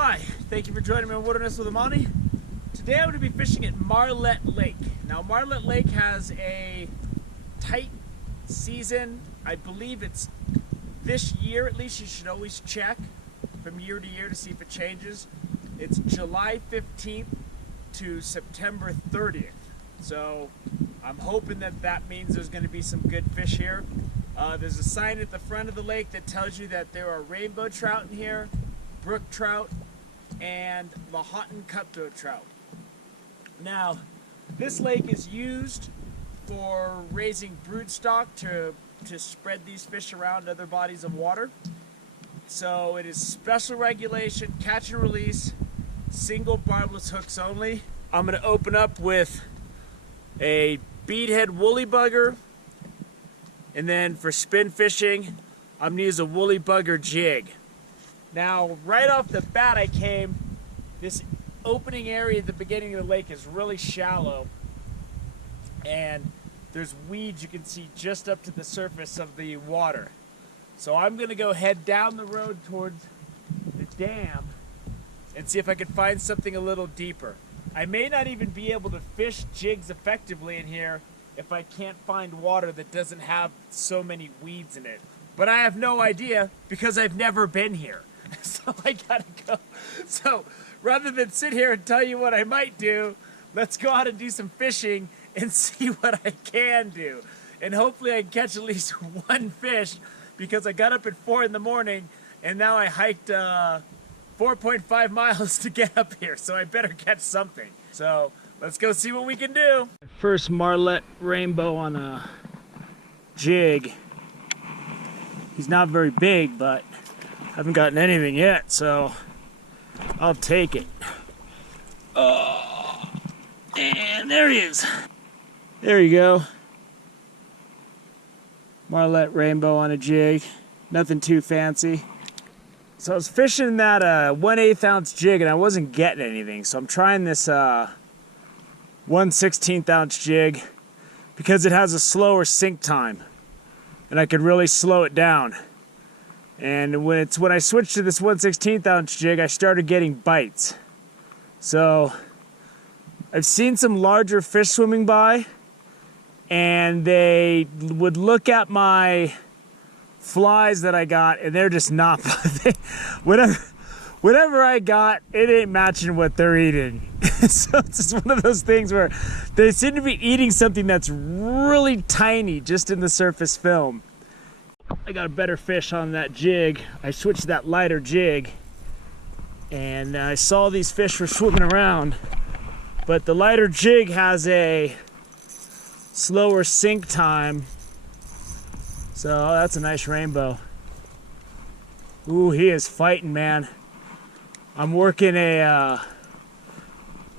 Hi, thank you for joining me on Wilderness with Amani. Today I'm going to be fishing at Marlette Lake. Now Marlette Lake has a tight season. I believe it's this year at least. You should always check from year to year to see if it changes. It's July 15th to September 30th. So I'm hoping that means there's going to be some good fish here. There's a sign at the front of the lake that tells you that there are rainbow trout in here, brook trout, and Lahontan cutthroat trout. Now, this lake is used for raising broodstock to spread these fish around other bodies of water. So it is special regulation, catch and release, single barbless hooks only. I'm going to open up with a beadhead woolly bugger, and then for spin fishing, I'm going to use a woolly bugger jig. Now, right off the bat, this opening area at the beginning of the lake is really shallow, and there's weeds you can see just up to the surface of the water. So I'm going to go head down the road towards the dam and see if I can find something a little deeper. I may not even be able to fish jigs effectively in here if I can't find water that doesn't have so many weeds in it. But I have no idea because I've never been here. So I gotta go. So rather than sit here and tell you what I might do, let's go out and do some fishing and see what I can do. And hopefully I can catch at least one fish, because I got up at 4 in the morning and now I hiked 4.5 miles to get up here. So I better catch something. So let's go see what we can do. First Marlette rainbow on a jig. He's not very big, but I haven't gotten anything yet, so I'll take it. Oh, and there he is. There you go. Marlette rainbow on a jig. Nothing too fancy. So I was fishing that 1/8 ounce jig and I wasn't getting anything. So I'm trying this 1/16 ounce jig because it has a slower sink time and I could really slow it down. And when I switched to this 1/16 ounce jig, I started getting bites. So I've seen some larger fish swimming by, and they would look at my flies that I got, and they're just not. Whatever I got, it ain't matching what they're eating. So it's just one of those things where they seem to be eating something that's really tiny just in the surface film. I got a better fish on that jig. I switched to that lighter jig, and I saw these fish were swimming around, but the lighter jig has a slower sink time. So that's a nice rainbow. Ooh, he is fighting, man. I'm working a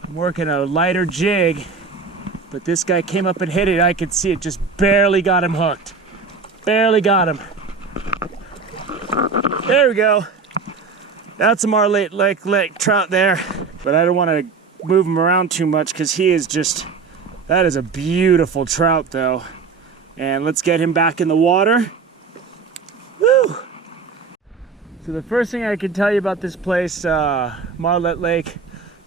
lighter jig, but this guy came up and hit it. I could see it, just barely got him hooked. Barely got him. There we go. That's a Marlette Lake trout there. But I don't want to move him around too much because he is just, that is a beautiful trout though. And let's get him back in the water. Woo! So the first thing I can tell you about this place, Marlette Lake,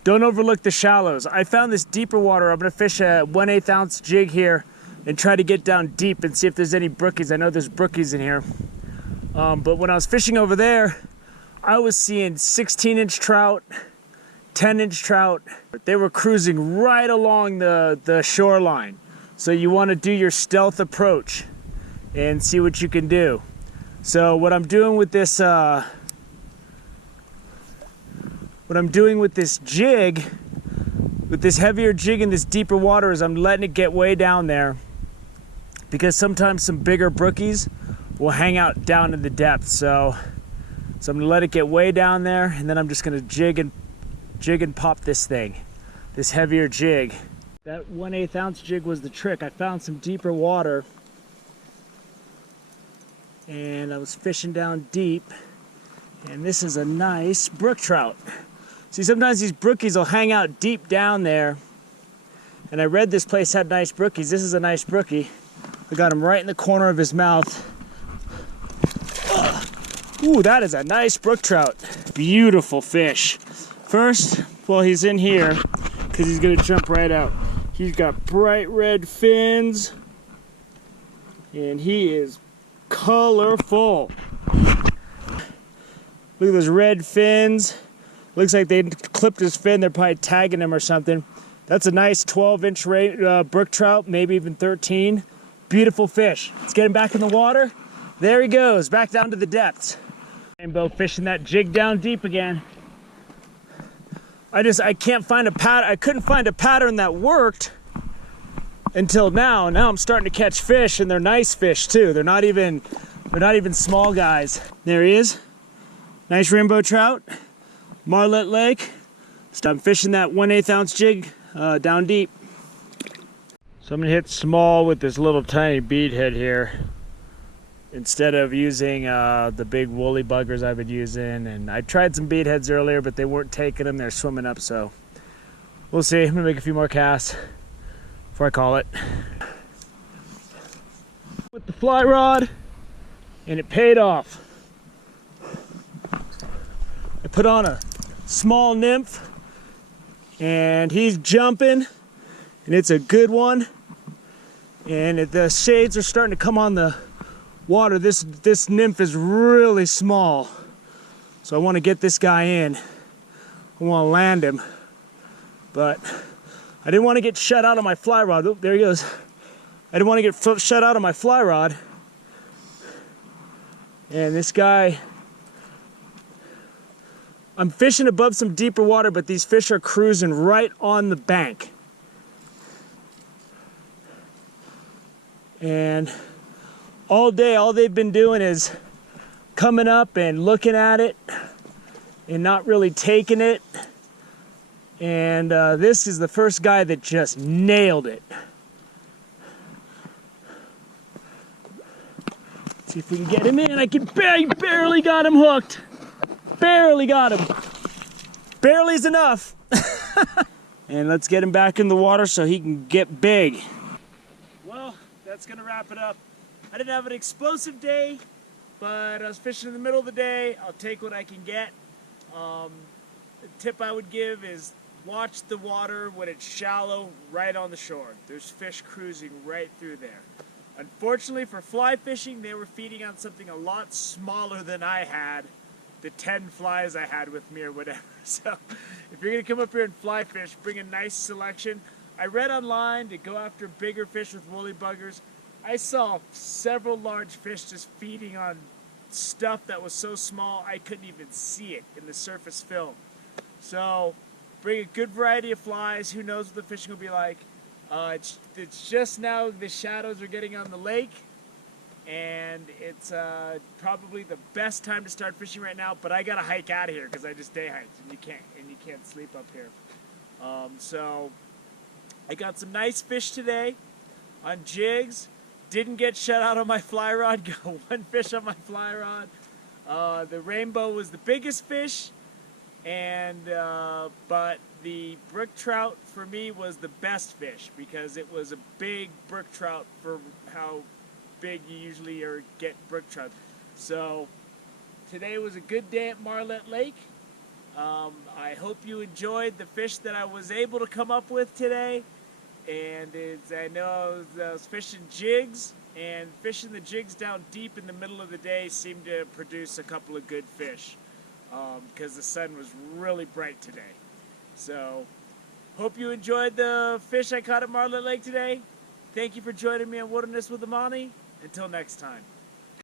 don't overlook the shallows. I found this deeper water. I'm gonna fish a 1/8 ounce jig here and try to get down deep and see if there's any brookies. I know there's brookies in here. But when I was fishing over there, I was seeing 16-inch trout, 10-inch trout. They were cruising right along the shoreline. So you want to do your stealth approach and see what you can do. So what I'm doing with this jig, with this heavier jig in this deeper water, is I'm letting it get way down there, because sometimes some bigger brookies will hang out down in the depth. So I'm gonna let it get way down there, and then I'm just gonna jig and pop this thing, this heavier jig. That 1/8 ounce jig was the trick. I found some deeper water, and I was fishing down deep, and this is a nice brook trout. See, sometimes these brookies will hang out deep down there, and I read this place had nice brookies. This is a nice brookie. I got him right in the corner of his mouth. Ooh, that is a nice brook trout. Beautiful fish. First, well, he's in here because he's gonna jump right out. He's got bright red fins and he is colorful. Look at those red fins. Looks like they clipped his fin. They're probably tagging him or something. That's a nice 12-inch brook trout, maybe even 13. Beautiful fish. Let's get him back in the water. There he goes, back down to the depths. Rainbow fishing that jig down deep again. I can't find a pattern. I couldn't find a pattern that worked until now. Now I'm starting to catch fish, and they're nice fish too. They're not even small guys. There he is. Nice rainbow trout. Marlette Lake. So I'm fishing that 1/8 ounce jig down deep. So I'm gonna hit small with this little tiny bead head here instead of using the big woolly buggers I've been using. And I tried some bead heads earlier, but they weren't taking them. They're swimming up, so we'll see. I'm gonna make a few more casts before I call it. With the fly rod, and it paid off. I put on a small nymph, and he's jumping, and it's a good one. And the shades are starting to come on the water. This nymph is really small, so I want to get this guy in. I want to land him, but I didn't want to get shut out of my fly rod. Oh, there he goes. I didn't want to get shut out of my fly rod. And this guy, I'm fishing above some deeper water, but these fish are cruising right on the bank. And all day, all they've been doing is coming up and looking at it and not really taking it. And this is the first guy that just nailed it. See if we can get him in. I barely got him hooked. Barely got him. Barely's enough. And let's get him back in the water so he can get big. Well, that's gonna wrap it up. I didn't have an explosive day, but I was fishing in the middle of the day. I'll take what I can get. The tip I would give is watch the water when it's shallow right on the shore. There's fish cruising right through there. Unfortunately for fly fishing, they were feeding on something a lot smaller than I had, the 10 flies I had with me or whatever. So if you're gonna come up here and fly fish, bring a nice selection. I read online to go after bigger fish with woolly buggers. I saw several large fish just feeding on stuff that was so small I couldn't even see it in the surface film. So bring a good variety of flies. Who knows what the fishing will be like. It's just now the shadows are getting on the lake, and it's probably the best time to start fishing right now. But I gotta hike out of here because I just day hiked, and you can't sleep up here. So I got some nice fish today on jigs. Didn't get shut out on my fly rod. Got one fish on my fly rod. The rainbow was the biggest fish, and but the brook trout for me was the best fish because it was a big brook trout for how big you usually get brook trout. So today was a good day at Marlette Lake. I hope you enjoyed the fish that I was able to come up with today. And I know I was fishing jigs, and fishing the jigs down deep in the middle of the day seemed to produce a couple of good fish because the sun was really bright today. So, hope you enjoyed the fish I caught at Marlette Lake today. Thank you for joining me on Wilderness with Amani. Until next time.